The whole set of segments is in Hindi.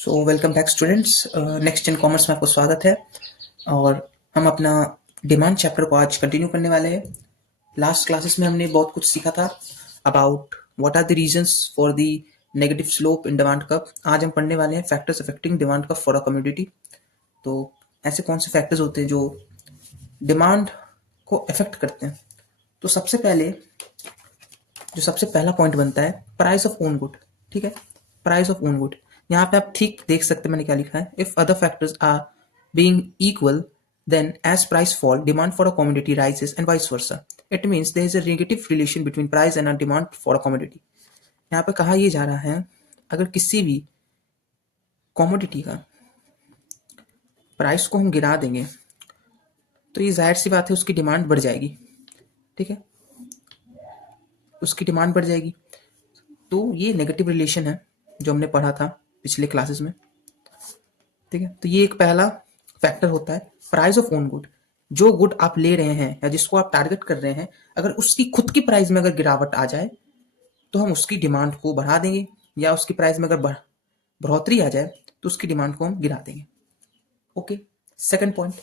So welcome back students. Next in commerce में आपको स्वागत है और हम अपना डिमांड चैप्टर को आज कंटिन्यू करने वाले हैं। लास्ट क्लासेस में हमने बहुत कुछ सीखा था about what are the reasons for the negative slope in demand curve. आज हम पढ़ने वाले हैं factors affecting demand curve for a community. तो ऐसे कौन से फैक्टर्स होते हैं जो डिमांड को अफेक्ट करते हैं। तो सबसे पहला पॉइंट बनता है प्राइस ऑफ ओन गुड। ठीक है, प्राइस ऑफ ओन गुड। यहाँ पे आप ठीक देख सकते हैं मैंने क्या लिखा है। If other factors are being equal then as price fall demand for a commodity rises and vice versa. It means there is a negative relation between price and a demand for a commodity. यहाँ पे कहा यह जा रहा है अगर किसी भी कॉमोडिटी का प्राइस को हम गिरा देंगे तो ये जाहिर सी बात है उसकी डिमांड बढ़ जाएगी। ठीक है, उसकी डिमांड बढ़ जाएगी। तो ये नेगेटिव रिलेशन है जो हमने पढ़ा था पिछले क्लासेस में। ठीक है, तो ये एक पहला फैक्टर होता है प्राइस ऑफ ओन गुड। जो गुड आप ले रहे हैं या जिसको आप टारगेट कर रहे हैं, अगर उसकी खुद की प्राइस में अगर गिरावट आ जाए तो हम उसकी डिमांड को बढ़ा देंगे, या उसकी प्राइस में अगर बढ़ोतरी आ जाए तो उसकी डिमांड को हम गिरा देंगे। Okay, second point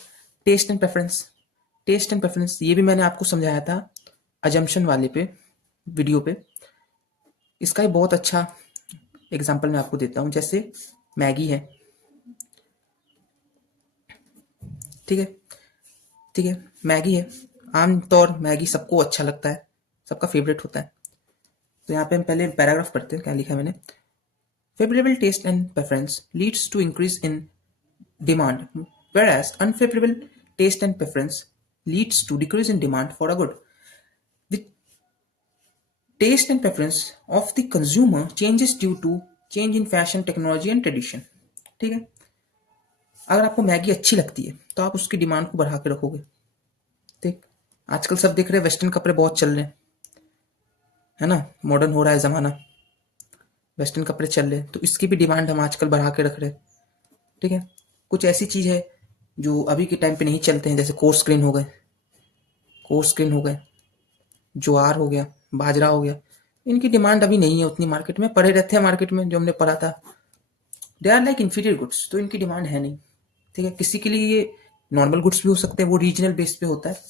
taste and preference. Taste and preference ये भी मैंने आपको समझाया था अजम्पशन वाले पे वीडियो पे। इसका एक बहुत अच्छा एग्जांपल मैं आपको देता हूं, जैसे मैगी है। ठीक है, ठीक है, मैगी है। आमतौर मैगी सबको अच्छा लगता है, सबका फेवरेट होता है। तो यहाँ पे हम पहले पैराग्राफ पढ़ते हैं, क्या लिखा है मैंने। Favourable taste and preference leads to increase in demand, whereas unfavorable taste and preference leads to decrease in demand for a good. The taste and preference of the consumer changes due to change in fashion, technology and tradition. ठीक है, अगर आपको मैगी अच्छी लगती है तो आप उसकी डिमांड को बढ़ा के रखोगे। ठीक, आजकल सब देख रहे हैं वेस्टर्न कपड़े बहुत चल रहे हैं, है ना, मॉडर्न हो रहा है ज़माना, वेस्टर्न कपड़े चल रहे हैं, तो इसकी भी डिमांड हम आजकल बढ़ा के रख रहे हैं। ठीक है, कुछ ऐसी चीज़ है जो अभी के टाइम पे नहीं चलते हैं, जैसे कोर्स स्क्रीन हो गए, ज्वार हो गया, बाजरा हो गया। इनकी डिमांड अभी नहीं है उतनी, मार्केट में पड़े रहते हैं, मार्केट में जो हमने पढ़ा था। They are like inferior goods, तो इनकी डिमांड है नहीं। ठीक है, किसी के लिए ये नॉर्मल गुड्स भी हो सकते हैं, वो रीजनल बेस पे होता है,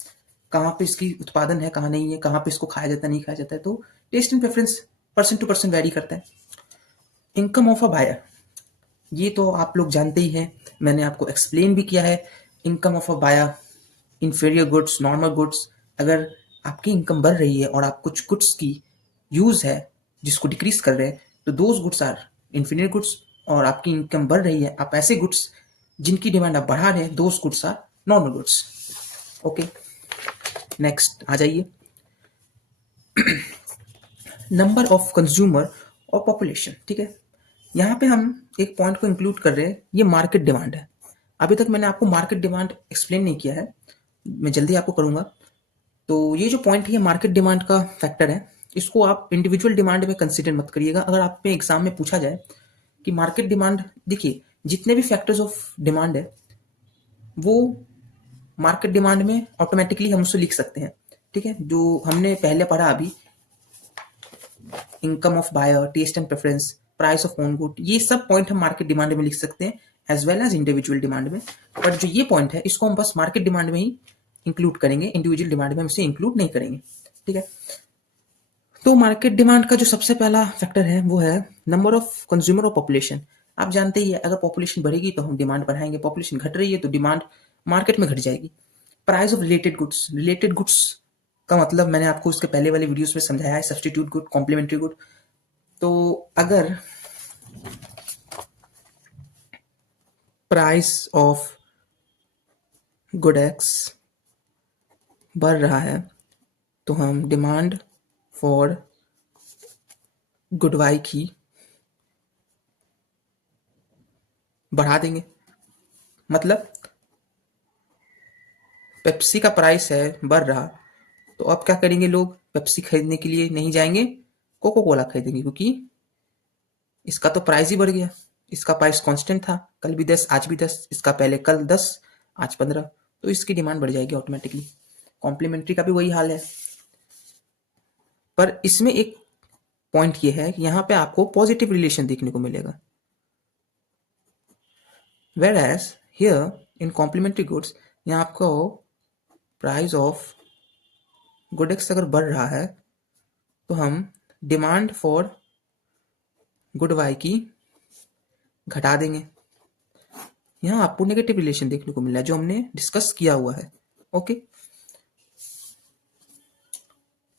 कहाँ पे इसकी उत्पादन है कहाँ नहीं है, कहाँ पे इसको खाया जाता है नहीं खाया जाता है। तो taste and preference person to person vary करता है। इनकम ऑफ अ बायर, ये तो आप लोग जानते ही हैं, मैंने आपको एक्सप्लेन भी किया है। Income of a buyer, inferior goods, normal goods. अगर आपकी इनकम बढ़ रही है और आप कुछ गुड्स की यूज है जिसको डिक्रीज कर रहे हैं, तो those goods are inferior goods. और आपकी इनकम बढ़ रही है, आप ऐसे गुड्स जिनकी डिमांड आप बढ़ा रहे हैं, those goods are normal goods. Okay, next आ जाइए। नंबर ऑफ कंज्यूमर और पॉपुलेशन। ठीक है, यहाँ पे हम एक पॉइंट को इंक्लूड कर रहे हैं, ये मार्केट डिमांड है। अभी तक मैंने आपको मार्केट डिमांड एक्सप्लेन नहीं किया है, मैं जल्दी आपको करूंगा। तो ये जो पॉइंट है मार्केट डिमांड का फैक्टर है, इसको आप इंडिविजुअल डिमांड में कंसीडर मत करिएगा। अगर आप पे एग्जाम में पूछा जाए कि मार्केट डिमांड, देखिए जितने भी फैक्टर्स ऑफ डिमांड है वो मार्केट डिमांड में ऑटोमेटिकली हम उसको लिख सकते हैं। ठीक है, जो हमने पहले पढ़ा अभी, income of buyer, taste and preference, price of own good, ये सब पॉइंट हम मार्केट डिमांड में लिख सकते हैं as well as individual demand में। बट जो ये पॉइंट है इसको हम बस मार्केट डिमांड में ही इंक्लूड करेंगे, इंडिविजुअल डिमांड में हम इसे इंक्लूड नहीं करेंगे। ठीक है, तो मार्केट डिमांड का जो सबसे पहला फैक्टर है वो है नंबर ऑफ कंज्यूमर और पॉपुलेशन। आप जानते ही है, अगर पॉपुलेशन बढ़ेगी तो हम डिमांड बढ़ाएंगे, पॉपुलेशन घट रही है तो डिमांड मार्केट में घट जाएगी। Price of related goods, related goods का मतलब मैंने आपको उसके पहले वाले वीडियोस में समझाया है, सब्स्टिट्यूट गुड, कॉम्प्लीमेंट्री गुड। तो अगर प्राइस ऑफ गुड एक्स बढ़ रहा है तो हम डिमांड फॉर गुड वाई की बढ़ा देंगे। मतलब पेप्सी का प्राइस है बढ़ रहा, तो अब क्या करेंगे, लोग पेप्सी खरीदने के लिए नहीं जाएंगे, कोको कोला खरीदेंगे, क्योंकि इसका तो प्राइस ही बढ़ गया। इसका प्राइस कांस्टेंट था, कल भी 10 आज भी 10, इसका पहले कल 10 आज 15, तो इसकी डिमांड बढ़ जाएगी ऑटोमेटिकली। कॉम्प्लीमेंट्री का भी वही हाल है। पर इसमें एक पॉइंट ये है कि यहाँ पे आपको पॉजिटिव रिलेशन देखने को मिलेगा। Whereas here in complementary goods, यहाँ आपको प्राइस ऑफ गुड एक्स अगर बढ़ रहा है तो हम डिमांड फॉर गुड वाई की घटा देंगे। यहाँ आपको नेगेटिव रिलेशन देखने को मिल रहा है जो हमने डिस्कस किया हुआ है। ओके,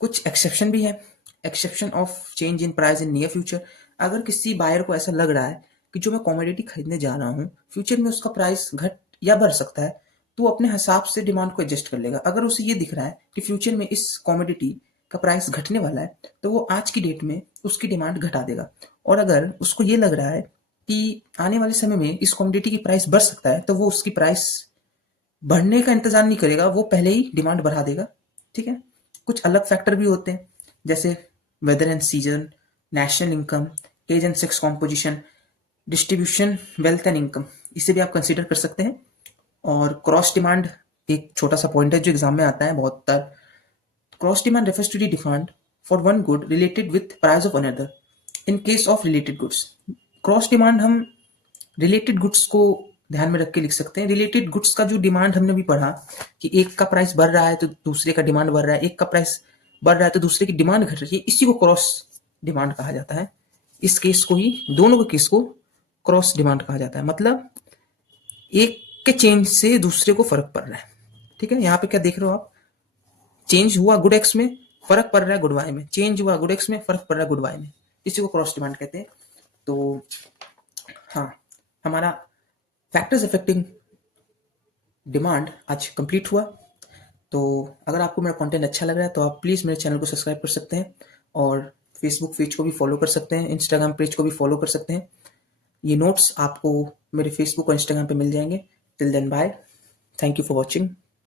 कुछ एक्सेप्शन भी है। Exception of change in price in near future, अगर किसी बायर को ऐसा लग रहा है कि जो मैं कॉमोडिटी खरीदने जा रहा हूँ फ्यूचर में उसका प्राइस घट या बढ़ सकता है, तो वो अपने हिसाब से डिमांड को एडजस्ट कर लेगा। अगर उसे ये दिख रहा है कि फ्यूचर में इस कॉमोडिटी का प्राइस घटने वाला है तो वो आज की डेट में उसकी डिमांड घटा देगा। और अगर उसको ये लग रहा है कि आने वाले समय में इस कॉमोडिटी की प्राइस बढ़ सकता है तो वो उसकी प्राइस बढ़ने का इंतजार नहीं करेगा, वो पहले ही डिमांड बढ़ा देगा। ठीक है, कुछ अलग फैक्टर भी होते हैं जैसे weather and season, national income, age and sex composition, distribution, wealth and income, इसे भी आप कंसीडर कर सकते हैं। और क्रॉस डिमांड एक छोटा सा पॉइंट है जो एग्जाम में आता है बहुत बार। Cross demand refers to the demand for one good related with price of another in case of related goods. Cross demand हम रिलेटेड गुड्स को ध्यान में रख के लिख सकते हैं। रिलेटेड गुड्स का जो डिमांड हमने भी पढ़ा कि एक का प्राइस बढ़ रहा है तो दूसरे का डिमांड बढ़ रहा है, एक का प्राइस बढ़ रहा है तो दूसरे की डिमांड घट रही है, इसी को क्रॉस डिमांड कहा जाता है। इस केस को ही, दोनों के केस को क्रॉस डिमांड कहा जाता है। मतलब एक के चेंज से दूसरे को फर्क पड़ रहा है। ठीक है, यहाँ पे क्या देख रहे हो आप, चेंज हुआ गुड एक्स में, फर्क पड़ रहा है गुड वाई में, चेंज हुआ गुड एक्स में, फर्क पड़ रहा है गुड वाई में, इसी को क्रॉस डिमांड कहते हैं। तो हाँ, हमारा फैक्टर्स अफेक्टिंग डिमांड आज कंप्लीट हुआ। तो अगर आपको मेरा कंटेंट अच्छा लग रहा है तो आप प्लीज़ मेरे चैनल को सब्सक्राइब कर सकते हैं और फेसबुक पेज को भी फॉलो कर सकते हैं, इंस्टाग्राम पेज को भी फॉलो कर सकते हैं। ये नोट्स आपको मेरे फेसबुक और इंस्टाग्राम पे मिल जाएंगे। Till then bye, thank you for watching.